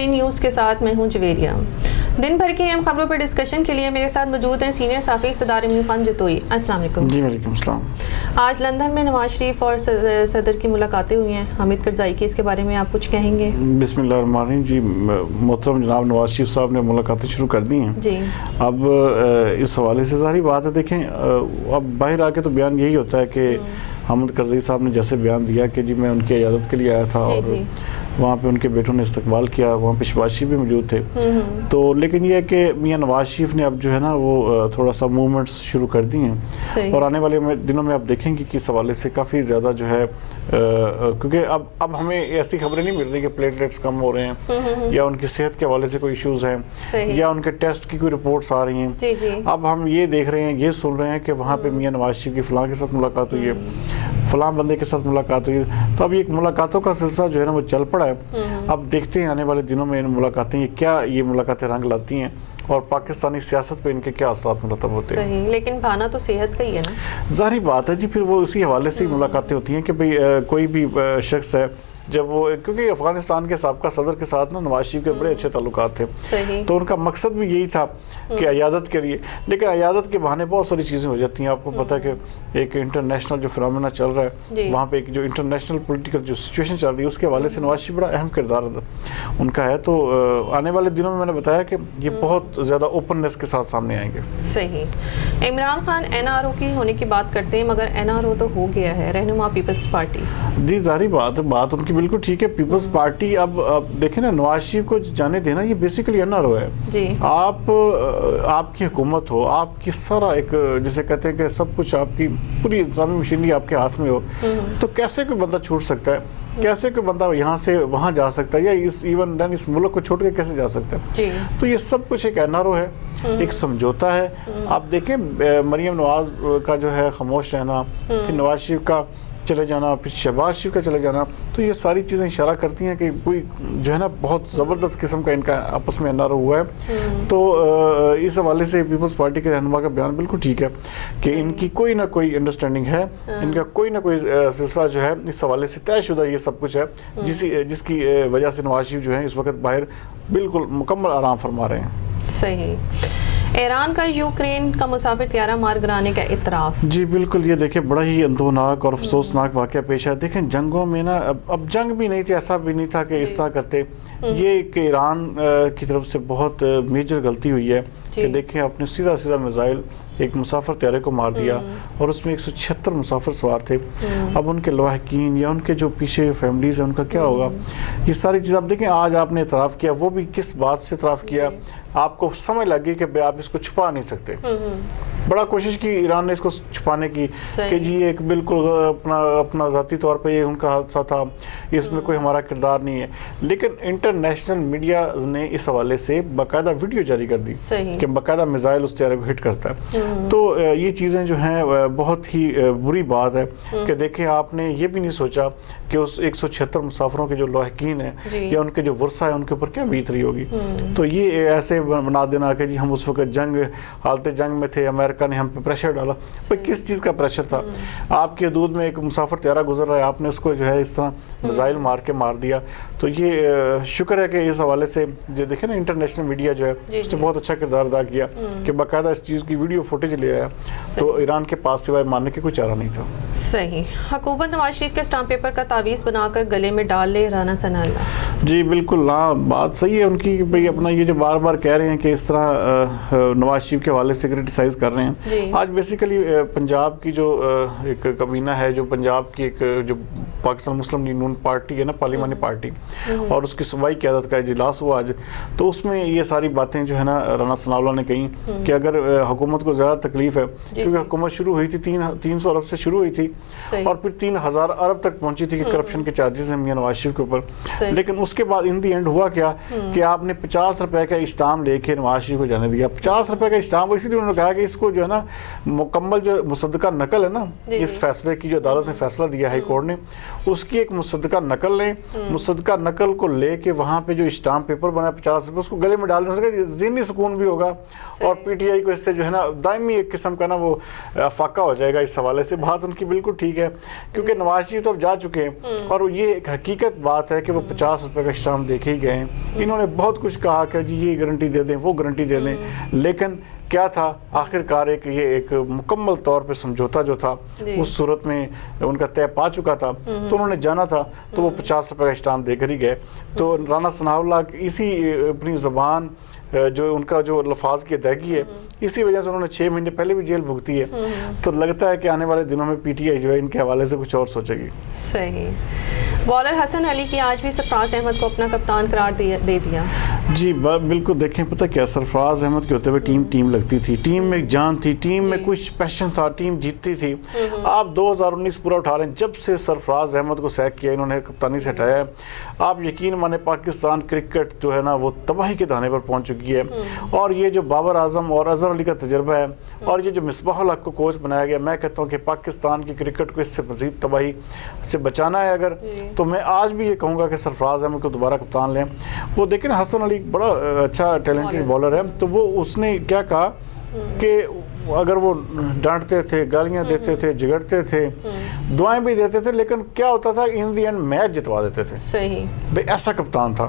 Line news के साथ मैं हूं जवेरिया। दिन भर की अहम खबरों पर डिस्कशन के लिए मेरे साथ मौजूद हैं सीनियर सहाफ़ी सरदार इमरान खान जतोई। अस्सलाम वालेकुम। जी वालेकुम अस्सलाम। आज लंदन में नवाज शरीफ और सदर की मुलाकातें हुई हैं। हामिद करज़ाई की, इसके बारे में आप कुछ कहेंगे? बिस्मिल्लाहिर्रहमानिर्रहीम। जी, मोहतरम जनाब नवाज शरीफ साहब ने मुलाकातें शुरू कर दी हैं जी। अब इस हवाले से सारी बात है, देखें अब बाहर आके तो बयान यही होता है कि हामिद करज़ई साहब ने जैसे बयान दिया कि जी मैं उनकी इजाज़त के लिए आया था और वहाँ पे उनके बेटों ने इस्तकबाल किया, वहाँ पे शहबाज शरीफ भी मौजूद थे। तो लेकिन ये है कि मियाँ नवाज शरीफ ने अब जो है ना वो थोड़ा सा मूवमेंट्स शुरू कर दी हैं और आने वाले दिनों में आप देखेंगे कि इस हवाले से काफ़ी ज़्यादा जो है क्योंकि अब हमें ऐसी खबरें नहीं मिल रही कि प्लेटलेट्स कम हो रहे हैं या उनकी सेहत के हवाले से कोई इश्यूज़ हैं या उनके टेस्ट की कोई रिपोर्ट्स आ रही हैं। अब हम ये देख रहे हैं, ये सुन रहे हैं कि वहाँ पे मियाँ नवाज शरीफ की फ़लाँ के साथ मुलाकात हुई है, फ़लाँ बंदे के साथ मुलाकात हुई है। तो अब ये मुलाकातों का सिलसिला जो है ना वो चल पड़ा है। अब देखते हैं आने वाले दिनों में इन मुलाकातें ये मुलाकातें रंग लाती हैं और पाकिस्तानी सियासत पे इनके क्या असरात मुरतब होते हैं। सही, लेकिन भाना तो सेहत का ही है ना। ज़ाहिर बात है जी, फिर वो उसी हवाले से ही मुलाकातें होती हैं कि भाई कोई भी शख्स है जब वो, क्योंकि अफगानिस्तान के साबका सदर के साथ ना नवाज शरीफ के बड़े अच्छे ताल्लुकात थे, तो उनका मकसद भी यही था कि अयादत के लिए, लेकिन अयादत के बहाने बहुत सारी चीज़ें हो जाती हैं। आपको पता है कि एक इंटरनेशनल जो फिनोमेना चल रहा है वहाँ पे एक जो इंटरनेशनल पॉलिटिकल जो सिचुएशन चल रही है उसके हवाले से नवाज शरीफ बड़ा अहम किरदार उनका है। तो आने वाले दिनों में मैंने बताया कि ये बहुत ज़्यादा ओपननेस के साथ सामने आएंगे। सही। इमरान खान NRO की होने की बात करते हैं, मगर NRO तो हो गया है, रहनुमा पीपल्स पार्टी। जी ज़ाहिर बात है, बात उनकी बिल्कुल ठीक है। पीपल्स पार्टी अब देखें ना, नवाज शरीफ को जाने देना ये बेसिकली NRO है जी। आपकी हुकूमत हो, आपकी सारा एक जिसे कहते हैं कि सब कुछ आपकी पूरी इंतजामी मशीनरी आपके हाथ में हो, तो कैसे कोई बंदा छूट सकता है, कैसे कोई बंदा यहाँ से वहाँ जा सकता है या इस मुल्क को छोड़ के कैसे जा सकता है। तो ये सब कुछ एक NRO है, एक समझौता है। आप देखें मरीम नवाज का जो है खामोश रहना, फिर नवाज शरीफ का चले जाना, फिर शहबाज शरीफ का चले जाना, तो ये सारी चीज़ें इशारा करती हैं कि कोई जो है ना बहुत ज़बरदस्त किस्म का इनका आपस में NRO हुआ है। तो इस हवाले से पीपल्स पार्टी के रहनुमा का बयान बिल्कुल ठीक है कि इनकी कोई ना कोई अंडरस्टैंडिंग है, इनका कोई ना कोई सिलसिला जो है इस हवाले से तयशुदा ये सब कुछ है, जिसकी वजह से नवाज शरीफ जो है इस वक्त बाहर बिल्कुल मुकम्मल आराम फरमा रहे हैं। सही। ईरान का यूक्रेन का मुसाफिर त्यारा मार गिराने का इतराफ़। जी बिल्कुल, ये देखिए बड़ा ही अंदोनाक और अफसोसनाक वाक़या पेश है। देखें जंगों में ना अब जंग भी नहीं थी, ऐसा भी नहीं था कि इस तरह करते। ये एक ईरान की तरफ से बहुत मेजर गलती हुई है कि देखें आपने सीधा सीधा मिसाइल एक मुसाफिर त्यारे को मार दिया और उसमें 176 मुसाफिर सवार थे। अब उनके लवाहकीन या उनके जो पीछे फैमिलीज़ हैं उनका क्या होगा, ये सारी चीज़ आप देखें। आज आपने इतराफ़ किया, वो भी किस बात से इतराफ़ किया, आपको समझ लगी कि आप इसको छुपा नहीं सकते। बड़ा कोशिश की ईरान ने इसको छुपाने की कि जी एक बिल्कुल अपना ज़ाती तौर पे ये उनका हादसा था, इसमें कोई हमारा किरदार नहीं है। लेकिन इंटरनेशनल मीडिया ने इस हवाले से बाकायदा वीडियो जारी कर दी कि बाकायदा मिसाइल उस त्यारे को हिट करता है। तो ये चीज़ें जो हैं बहुत ही बुरी बात है कि देखें आपने ये भी नहीं सोचा कि उस 176 मुसाफिरों के जो लाहिकीन हैं या उनके जो वर्सा है उनके ऊपर क्या बीत रही होगी। तो ये ऐसे बना देना कि जी हम उस वक्त हालत जंग में थे, अमेरिका ने हम पे प्रेशर डाला। पर किस चीज़ का प्रेशर था? आपके हदूद में एक मुसाफिर त्यारा गुजर रहा है, आपने उसको जो है इस तरह मिसाइल मार के मार दिया। तो ये शुक्र है कि इस हवाले से जो देखे ना इंटरनेशनल मीडिया जो है उसने बहुत अच्छा किरदार अदा किया कि बाकायदा इस चीज़ की वीडियो फुटेज ले आया। तो ईरान के पास सिवाय मानने की कोई चारा नहीं था। सही। हुकूमत नवाज शरीफ के स्टाम्प पेपर का तावीज़ बनाकर गले में डाल ले राना सनाउल्लाह। जी बिल्कुल, हाँ बात सही है उनकी कि भाई अपना ये जो बार बार कह रहे हैं कि इस तरह नवाज शरीफ के हवाले से क्रिटिसाइज़ कर रहे हैं। आज बेसिकली पंजाब की जो एक कमीना है, जो पंजाब की एक जो पाकिस्तान मुस्लिम लीग नून पार्टी है ना, पार्लिमानी पार्टी, और उसकी सूबाई क़यादत का इजलास हुआ आज। तो उसमें ये सारी बातें जो है ना राना सनाउल्लाह ने कही कि अगर हुकूमत को ज़्यादा तकलीफ है, क्योंकि हुकूमत शुरू हुई थी 300 अरब से शुरू हुई थी और फिर 3000 अरब तक पहुंची थी कि करप्शन के चार्जेस हैं मियां नवाज शरीफ के ऊपर। लेकिन उसके बाद इन दी एंड हुआ क्या कि आपने 50 रुपए का स्टाम्प लेके नवाज शरीफ को जाने दिया। 50 रुपए का स्टाम्प, इसलिए उन्होंने कहा कि इसको जो है ना मुकम्मल जो मुसद्दका नकल है ना इस फैसले की, जो अदालत ने फैसला दिया हाई कोर्ट ने, उसकी एक मुसद्दका नकल लें। मुसद्दका नकल को लेके वहाँ पे जो स्टाम्प पेपर बना 50 रुपये, उसको गले में डालने से ज़हनी सुकून भी होगा और PTI को इससे जो है ना दायमी एक किस्म का ना वो وہ فاقہ ہو جائے گا اس حوالے سے. بات ان کی بالکل ٹھیک ہے کیونکہ نواز شریف تو اب جا چکے ہیں اور یہ ایک حقیقت بات ہے کہ وہ 50 روپے کا اسٹامپ دیکھے ہی گئے ہیں. انہوں نے بہت کچھ کہا کہ جی یہ گارنٹی دے دیں وہ گارنٹی دے دیں, لیکن کیا تھا آخر کار ایک یہ ایک مکمل طور پہ سمجھوتا جو تھا اس صورت میں ان کا طے پا چکا تھا, تو انہوں نے جانا تھا تو وہ 50 روپے کا اسٹامپ دے کر ہی گئے. تو رانا ثناء اللہ اسی اپنی زبان جو ان کا جو لفاظ کی ادائیگی ہے اسی وجہ سے انہوں نے 6 مہینے پہلے بھی جیل بھگتی ہے. تو لگتا ہے کہ آنے والے دنوں میں پی ٹی آئی جو ہے ان کے حوالے سے کچھ اور سوچے گی. صحیح. بالر حسن علی کی آج بھی سرفراز احمد کو اپنا کپتان قرار دے دیا. جی بالکل. دیکھیں پتہ کیا, سرفراز احمد کے ہوتے ہوئے ٹیم لگتی تھی, ٹیم میں ایک جان تھی, ٹیم میں کچھ پیشن تھا, ٹیم جیتتی تھی. آپ 2019 پورا اٹھا لیں, جب سے سرفراز احمد کو سیک کیا انہوں نے کپتانی سے ہٹایا, آپ یقین مانیں پاکستان کرکٹ جو ہے نا وہ تباہی کے دہانے پر پہنچ چکی ہے. اور یہ جو بابر اعظم اور اظہر علی کا تجربہ ہے اور یہ جو مصباح الحق کو کوچ بنایا گیا, میں کہتا ہوں کہ پاکستان کی کرکٹ کو اس سے مزید تباہی سے بچانا ہے اگر, تو میں آج بھی یہ کہوں گا کہ سرفراز احمد کو دوبارہ کپتان لیں. وہ دیکھیں نا حسن علی بڑا اچھا ٹیلنٹڈ بالر ہے, تو وہ اس نے کیا کہا کہ اگر وہ ڈانٹتے تھے, گالیاں دیتے تھے, جگڑتے تھے, دعائیں بھی دیتے تھے, لیکن کیا ہوتا تھا ان دی اینڈ میچ جتوا دیتے تھے. صحیح بھئی ایسا کپتان تھا.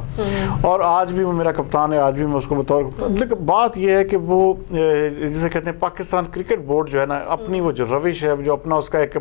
اور آج بھی وہ میرا کپتان ہے, آج بھی میں اس کو بطور, لیکن بات یہ ہے کہ وہ جسے کہتے ہیں پاکستان کرکٹ بورڈ جو ہے نا اپنی وہ جو روش ہے, جو اپنا اس کا ایک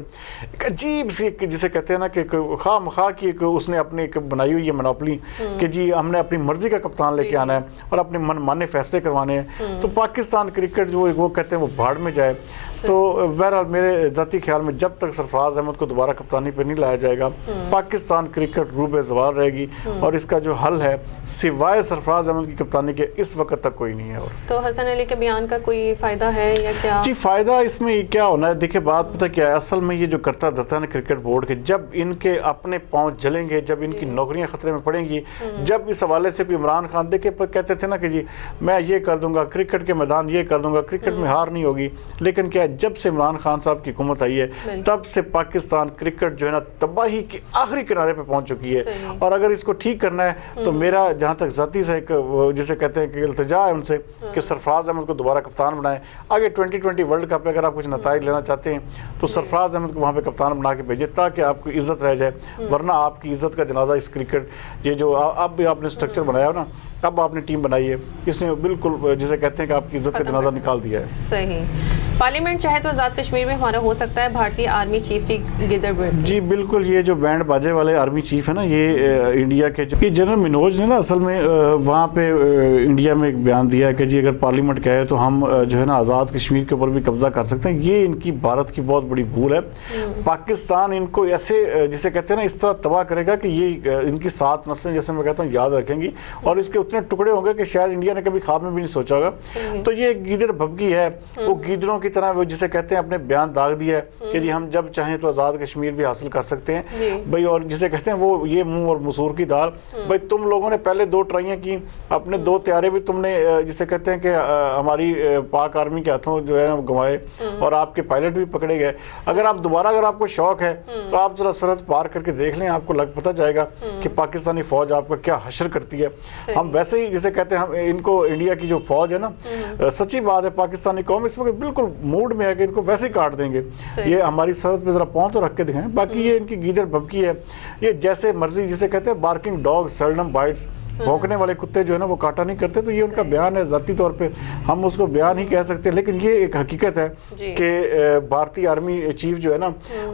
عجیب سی جسے کہتے ہیں نا کہ خواہ مخواہ کی ایک اس نے اپنی ایک بنائی ہوئی ہے منوپلی کہ جی ہم نے اپنی مرضی کا کپتان لے کے آنا ہے اور اپنے من مانے فیصلے کروانے ہیں. تو پاکستان کرکٹ جو وہ کہتے ہیں وہ بھاڑ میں جائے. تو بہرحال میرے ذاتی خیال میں جب تک سرفراز احمد کو دوبارہ کپتانی پہ نہیں لایا جائے گا پاکستان کرکٹ روبے زوال رہے گی, اور اس کا جو حل ہے سوائے سرفراز احمد کی کپتانی کے اس وقت تک کوئی نہیں ہے. اور تو حسن علی کے بیان کا کوئی فائدہ ہے یا کیا؟ جی فائدہ اس میں کیا ہونا ہے, دیکھیں بات پتہ کیا ہے, اصل میں یہ جو کرتا دھرتا ہے کرکٹ بورڈ کے, جب ان کے اپنے پاؤں جلیں گے, جب ان کی نوکریاں خطرے میں پڑیں گی, جب اس حوالے سے کوئی عمران خان دیکھے کہتے تھے نا کہ جی میں یہ کر دوں گا, کرکٹ کے میدان یہ کر دوں گا, کرکٹ میں ہار نہیں ہوگی, لیکن کیا جب سے عمران خان صاحب کی حکومت آئی ہے تب سے پاکستان کرکٹ جو ہے نا تباہی کے آخری کنارے پہ پہنچ چکی ہے. اور اگر اس کو ٹھیک کرنا ہے تو میرا جہاں تک ذاتی سے ایک جسے کہتے ہیں کہ التجا ہے ان سے کہ سرفراز احمد کو دوبارہ کپتان بنائیں. آگے 2020 ورلڈ کپ پہ اگر آپ کچھ نتائج لینا چاہتے ہیں تو سرفراز احمد کو وہاں پہ کپتان بنا کے بھیجیں تاکہ آپ کی عزت رہ جائے, ورنہ آپ کی عزت کا جنازہ اس کرکٹ یہ جو اب بھی آپ نے سٹرکچر بنایا ہو نا, اب آپ نے ٹیم بنائی ہے, اس نے بالکل جسے کہتے ہیں کہ آپ کی عزت کا جنازہ نکال دیا ہے. صحیح. پارلیمنٹ چاہے تو آزاد کشمیر میں ہمارا ہو سکتا ہے بھارتی آرمی چیف کی گدڑ بڑھ. جی بالکل. یہ جو بینڈ باجے والے آرمی چیف ہے نا, یہ انڈیا کے جو جنرل منوج نے نا اصل میں وہاں پہ انڈیا میں ایک بیان دیا ہے کہ جی اگر پارلیمنٹ کہے تو ہم جو ہے نا آزاد کشمیر کے اوپر بھی قبضہ کر سکتے ہیں. یہ ان کی بھارت کی بہت بڑی بھول ہے. پاکستان ان کو ایسے جسے کہتے ہیں نا اس طرح تباہ کرے گا کہ یہ ان کی 7 نسلیں جیسے میں کہتا ہوں یاد رکھیں گی, اور اس کے اتنے ٹکڑے ہوں گے کہ شاید انڈیا نے کبھی خواب میں بھی نہیں سوچا ہوگا. تو یہ گیدڑ بھبکی ہے, وہ گیدڑوں کی طرح وہ جسے کہتے ہیں اپنے بیان داغ دیا ہے کہ جی ہم جب چاہیں تو آزاد کشمیر بھی حاصل کر سکتے ہیں بھائی. اور جسے کہتے ہیں وہ یہ منہ اور مسور کی دال, بھائی تم لوگوں نے پہلے 2 ٹرائیاں کی, اپنے 2 طیارے بھی تم نے جسے کہتے ہیں کہ ہماری پاک آرمی کے ہاتھوں جو ہے گنوائے, اور آپ کے پائلٹ بھی پکڑے گئے. اگر آپ دوبارہ اگر آپ کو شوق ہے تو آپ ذرا سرحد پار کر کے دیکھ لیں, آپ کو پتہ جائے گا کہ پاکستانی فوج آپ کا کیا حشر کرتی ہے. ہم ویسے ہی جسے کہتے ہیں ہم ان کو انڈیا کی جو فوج ہے نا, سچی بات ہے پاکستانی قوم اس وقت بالکل موڈ میں ہے کہ ان کو ویسے ہی کاٹ دیں گے. یہ ہماری سرحد پہ ذرا پاؤں تو رکھ کے دکھائیں. باقی یہ ان کی گیدڑ بھبکی ہے, یہ جیسے مرضی جسے کہتے ہیں بارکنگ ڈاگ سیلڈم بائٹس, بھونکنے والے کتے جو ہے نا وہ کاٹا نہیں کرتے. تو یہ ان کا بیان ہے, ذاتی طور پہ ہم اس کو بیان ہی کہہ سکتے ہیں, لیکن یہ ایک حقیقت ہے کہ بھارتی آرمی چیف جو ہے نا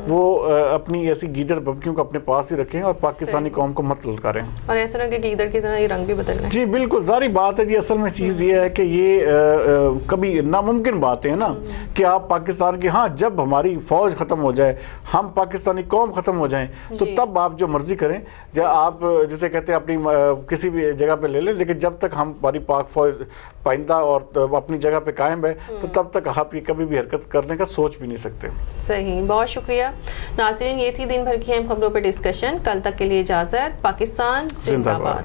وہ اپنی ایسی گیدڑ بھبکیوں کو اپنے پاس ہی رکھیں اور پاکستانی قوم کو مت للکاریں. اور ایسا نہ کہ گیدڑ کی طرح یہ رنگ بھی بدل لیں. جی بالکل ظاہری بات ہے جی. اصل میں چیز یہ ہے کہ یہ کبھی ناممکن باتیں ہیں نا کہ آپ پاکستان کی, ہاں جب ہماری فوج ختم ہو جائے, ہم پاکستانی قوم ختم ہو جائیں تو تب آپ جو مرضی کریں, یا آپ جسے کہتے ہیں اپنی کسی جگہ پہ لے لیں, لیکن جب تک ہماری پاک فوج پائندہ اور اپنی جگہ پہ قائم ہے تو تب تک آپ یہ کبھی بھی حرکت کرنے کا سوچ بھی نہیں سکتے. صحیح, بہت شکریہ ناظرین. یہ تھی دن بھر کی اہم خبروں پہ ڈسکشن. کل تک کے لیے اجازت. پاکستان زندہ باد.